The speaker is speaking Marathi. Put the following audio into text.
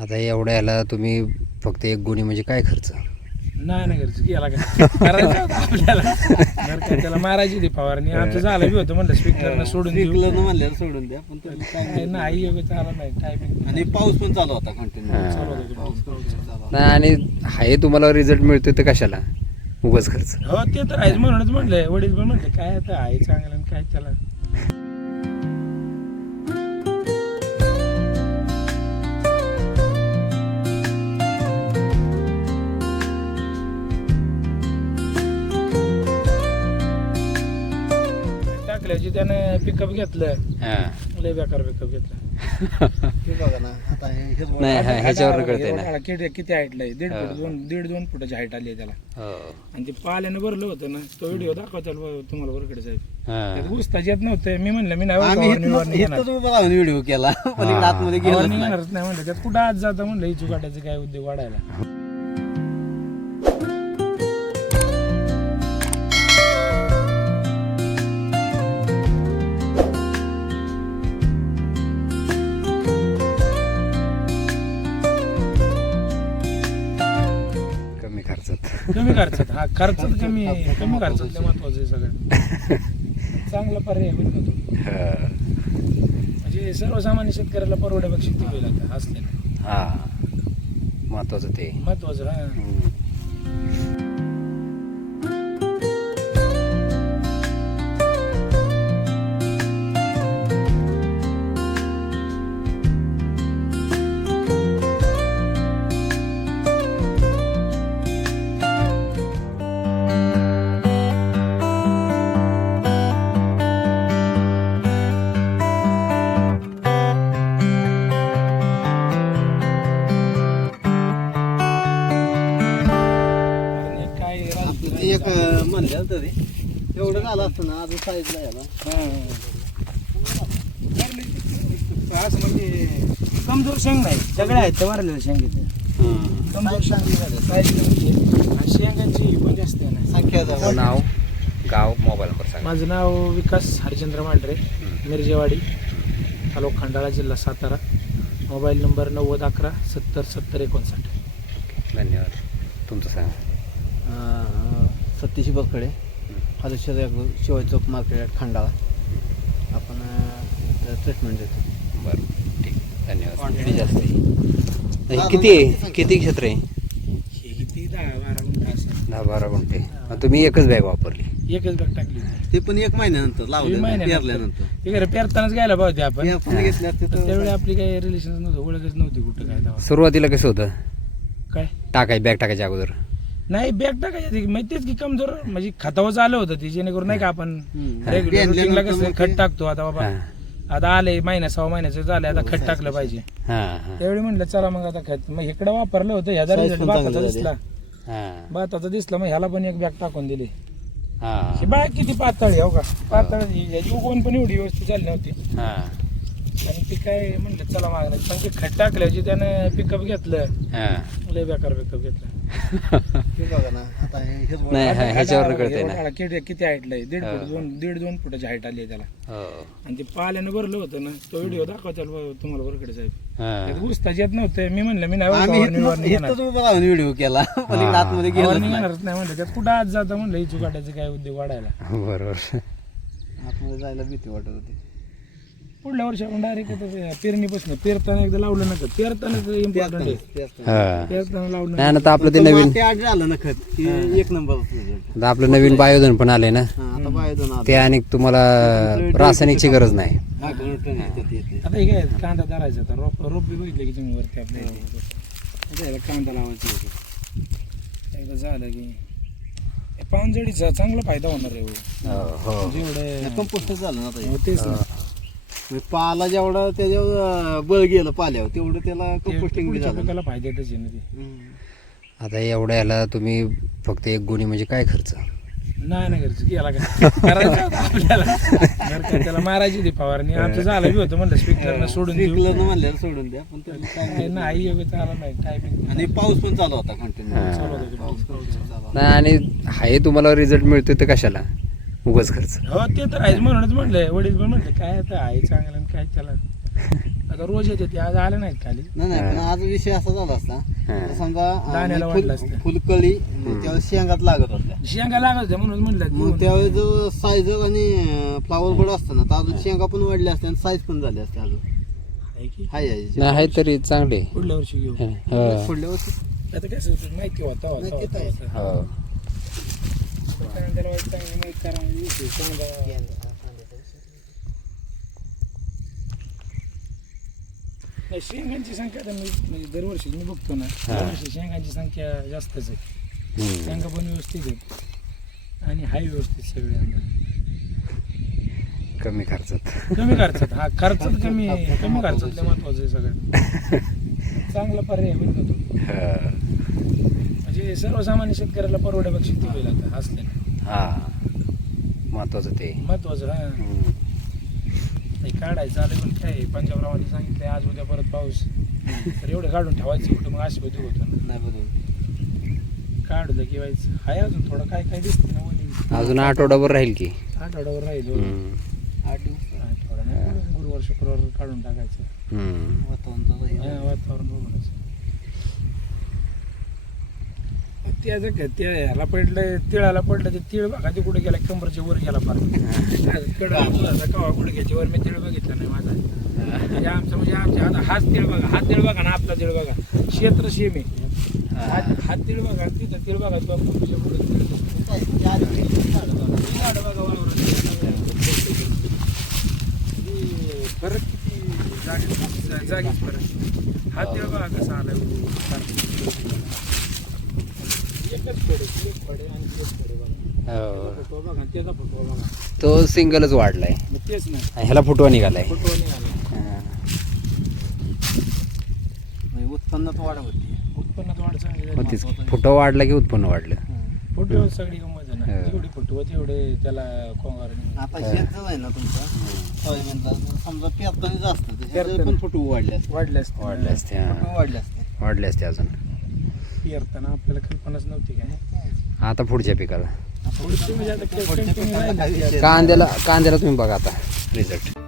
आता एवढ्या याला तुम्ही फक्त एक गुणी म्हणजे काय खर्च? नाही नाही घरचं गेला काय? करायचं होतं आपल्याला. घर काय त्याला मारायची ती फवारणी. आमचं झालं बी होतं म्हणलं स्पीकरनं सोडून देऊ. विकलं म्हणल्यावर सोडून द्या पण तुम्ही काय नाही, नाही योग्य आणि पाऊस पण चालू होता कंटिन्यू. चालू होतं पाऊस कंटिन्यू चालू होता. नाही आणि हाय तुम्हाला रिझल्ट मिळतोय तर कशाला? उगाच खर्च. हो ते तर आहेच. म्हणूनच म्हणलंय वडील पण म्हणले काय आता आहे चांगलं आणि काय त्याला? टाकल्याची त्यानं पिकअप घेतलं हा. लय बेकार पिकअप घेतलं हे बघा ना आता हे हेच बघा. नाही हा, ह्याच्यावर आता कळतंय ना हिरवळ किती किती हाईटला आहे दीड हा. फूट दोन दीड दोन फुटाची हाईट आली आहे त्याला हो. आणि ते पाल्यानं भरलं होतं ना तो व्हिडिओ दाखवता तुम्हाला वरकडे साहेब हा. त्यात येत नव्हतं मी म्हणलं मी नाही आम्ही फवारणी इथनं- बिवारणी घेणार. इथंच उभं राहून व्हिडिओ केला पण इकडे आतमध्ये गेलं नाही म्हणलं त्यात कुठं आज जातं म्हणलं इचू काटायचं काय उद्योग वाढायला कमी खर्चात. हा खर्चात कमी कमी खर्चात. लय महत्वाचं आहे सगळं. चांगला पर्याय होईल ना तो. म्हणजे सर्वसामान्य शेतकऱ्याला परवड्यापेक्षा ती होईल आता? असले हा महत्वाचं ते. महत्वाचं हा. हम्म. एक म्हणलं तरी एवढं झालं असतं ना अजून साईजला याला असं म्हणजे कमजोर शेंग नाही. सगळ्या आहेत त्या वारलेल्या शेंगेत हम्म. कमजोर शेंग साईज कमी आहे. आणि शेंगांची ही पण जास्त आहे ना. संख्या जवळ. नाव गाव मोबाईल नंबर सांगा. माझं नाव विकास हरिचंद्र मांढरे मिरजेवाडी तालुका खंडाळा जिल्हा सातारा. मोबाईल नंबर नव्वद अकरा सत्तर सत्तर एकोणसाठ. धन्यवाद. तुमचं सांगा. अं, सतीश बकडे हलशर शिवाय चौक मार्केट खंडाळा. आपण ट्रीटमेंट देतो. बरं ठीक. धन्यवाद. जास्त? आहे हे किती आहे? किती क्षेत्र आहे? हे किती? दहा बारा गुंठा दहा बारा गुंठे. तुम्ही एकच बॅग वापरली. एकच बॅग टाकली. ते पण एक महिन्यानंतर लावलं. पेरल्यानंतर. पेरतानाच घ्यायला पाहिजे आपण. आपण घेतले असते पण तर त्यावेळी आपली काही रिलेशन नव्हतं ओळखच नव्हती कुठं काय. सुरुवातीला कसं होतं? काय? टाकाय बॅग टाकायच्या अगोदर. नाही बॅग टाकायची माहितीच की कमजोर म्हणजे खतावच आलं होतं ते जेणेकरून नाही का आपण. रेग्युलर रुटीनला कसं खत टाकतो आता बाबा. हां. आता आले महिना सहा महिन्याचं झालं आता खत टाकलं पाहिजे. हां हां. त्यावेळी म्हणलं चला मग आता खत. मग इकडे वापरलं होतं ह्याचा रिझल्ट भाताचा दिसला. हां. भाताचा दिसला मग ह्याला पण एक बॅग टाकून दिली. ही. हां बाग किती पातळ आहे हो का? पातळ आहे. ह्याची उगवण पण एवढी व्यवस्थित झाली नव्हती. हां. आणि ती काय म्हणलं चला मागणं पण ते खत टाकल्याची त्यानं पिकअप घेतलं हां. लय बेकार पिकअप घेतलं. हे हे. नाही हा, ह्याच्यावर कळतंय ना. किती हाईटला आहे? दीड हा. फूट दोन दीड दोन फुटाची हाईट आली आहे त्याला. हो. आणि ते पाल्यानं भरलं होतं ना तो व्हिडिओ दाखवता तुम्हाला बरोकडे साहेब. त्यात हां उस्ताच येत नव्हतं मी म्हणलं मी नाही आम्ही फवारणी इथनं- घेणार. व्हिडिओ केला पण इकडे आतमध्ये गेलं फवारणी घेणारच नाही म्हणलं त्यात कुठं आज जातं म्हणलं इचू काटायचं काय उद्योग वाढायला. बरोबर. आतमध्ये जायला भीती वाटत होती. पुढल्या वर्षी आपण डायरेक्ट पेरणीपासून. पेरताना एकदा लावलं नका. पेरताना इम्पॉर्टंट आहे. हां. पेरताना लावलं नाही ना आता आपलं ते नवीन ते आठ झालं ना खत की एक नंबर. आता आपलं नवीन बायोधन पण आले ना. हा, आता जाऊन ते आणि तुम्हाला रासायनिकची गरज नाही. आता हे काय कांदा धरायचा आता. रोप रोप बी बघितले की तुम्ही वरती आपल्या इथे. आता याला कांदा लावायचा. एकदा झालं की हे पानझडीचा चांगला फायदा होणार आहे हो. हो. जेवढं कंपोस्ट झालं ना आता हे. हो, तेच ना. म्हणजे पाला जेवढं त्याच्यावर बळ गेलं पाल्यावर तेवढं त्याला ते कंपोस्टिंग बी झालं. पिकाला फायदा येतच आहे ना ते. हम्म. आता एवढ्या याला तुम्ही फक्त एक गुणी म्हणजे काय खर्च? नाही नाही घरचं गेला काय? करायचं होतं आपल्याला. घर काय त्याला मारायची ती फवारणी. आमचं झालं बी होतं म्हणलं स्पीकरनं सोडून देऊ. विकलं ना म्हणल्यावर सोडून द्या पण काय नाही योग्य चालत नाही आणि पाऊस पण चालू होता कंटिन्यू हा. चालू होतं ते पाऊस. चालू होता. नाही आणि हाय तुम्हाला रिझल्ट मिळतोय तर कशाला? उगाच खर्च. हो ते तर आहेच. म्हणूनच म्हणलंय वडील पण म्हणले काय आता आहे चांगलं आणि काय त्याला? आता रोज येते ते आज आले नाहीत खाली. नाही नाही पण आज विषय असा झाला असता हा. तर समजा दाण्याला फुल- असतं. फुलकळी त्यावेळेस शेंगात लागत होत्या. शेंगा लागत होत्या म्हणून म्हणलं मग त्यावेळेस जो साईजर आणि फ्लावर बड असतं ना तर अजून शेंगा पण वाढल्या असत्या आणि साईज पण झाली असते अजून. आहे की? हाय आहे नाही आहे तरी चांगले. पुढल्या वर्षी घेऊ. हो. पुढल्या वर्षी? आता कसं माहिती होता. होता. हो. कांद्याला वाईट चांगली माहिती करा विषय कांदा- नाही, शेंगांची संख्या आता मी म्हणजे दरवर्षी मी बघतो ना हा. दरवर्षी शेंगांची संख्या जास्तच आहे हम्म. शेंगा पण व्यवस्थित आहेत आणि हाय व्यवस्थित सगळे कमी खर्चात कमी खर्चात हा खर्चात कमी कमी खर्चात महत्वाचं आहे सगळं चांगला पर्याय होईल का तो हो. म्हणजे सर्वसामान्य शेतकऱ्याला परवड्यापेक्षा ती होईल आता असले हा महत्वाचं ते. महत्वाचं हा. हम्म. नाही काढायचं आलं पण काय पंजाबरावांनी सांगितलंय आज उद्या परत पाऊस. तर एवढं काढून ठेवायचं कुठं मग अशी होती होतं ना. नाही बरोबर. काढलं की व्हायचं. हाय अजून थोडं काय काय दिसतं ना वली अजून आठवडाभर राहील की. आठवड्यावर राहील हम्म. आठ दिवस. आठवडा नाही पुढे गुरुवार शुक्रवार काढून टाकायचं. वातावरण. हा, वातावरण बघूनच. त्याचं काय त्या ह्याला पडलं तिळाला पडलं ते तिळ बघा ते कुठे गेला कंबरच्या वर गेला फार. कडा कवा गुडघ्याच्या वर मी तिळ बघितला नाही माझा. म्हणजे आमचं म्हणजे आमच्या आता हाच तिळ बघा हा तिळ बघा ना आपला तिळ बघा. क्षेत्र सेम. आहे हा हा तिळ बघा तिथं तिळ बघा तो तुझ्या पुढे झाडं ती बघा वावरात. फरक किती जागी जागीच फरक. हा तिळ बघा कसा आला एकच फड आहे, एक फड आहे आणि एक फड आहे बघा. हो. फोटो बघा आणि त्याचा फोटो बघा तो सिंगलच वाढलाय मग तेच ना ह्याला फुटवा निघालाय फोटो नाही आला हा. म्हणजे उत्पन्नात वाढ होती उत्पन्नात वाढ चांगली झाली. होतीच फुटवा वाढला की उत्पन्न वाढलं फोटो सगळी गंमत आहे ना. जेवढी फोटो तेवढे त्याला कोंगार आता शेत आहे ना तुमचं सोयाबीनचा समजा पेरताना जास्त त्याच्यात पेरताना. पण फुटू वाढले असते वाढले असते वाढले असते हा. फुटू वाढले असते वाढले असते अजून पेरताना आपल्याला कल्पनाच नव्हती काय? आता पुढच्या पिकाला. पुढची म्हणजे आता. कांद्याला कांद्याला तुम्ही बघा आता रिझल्ट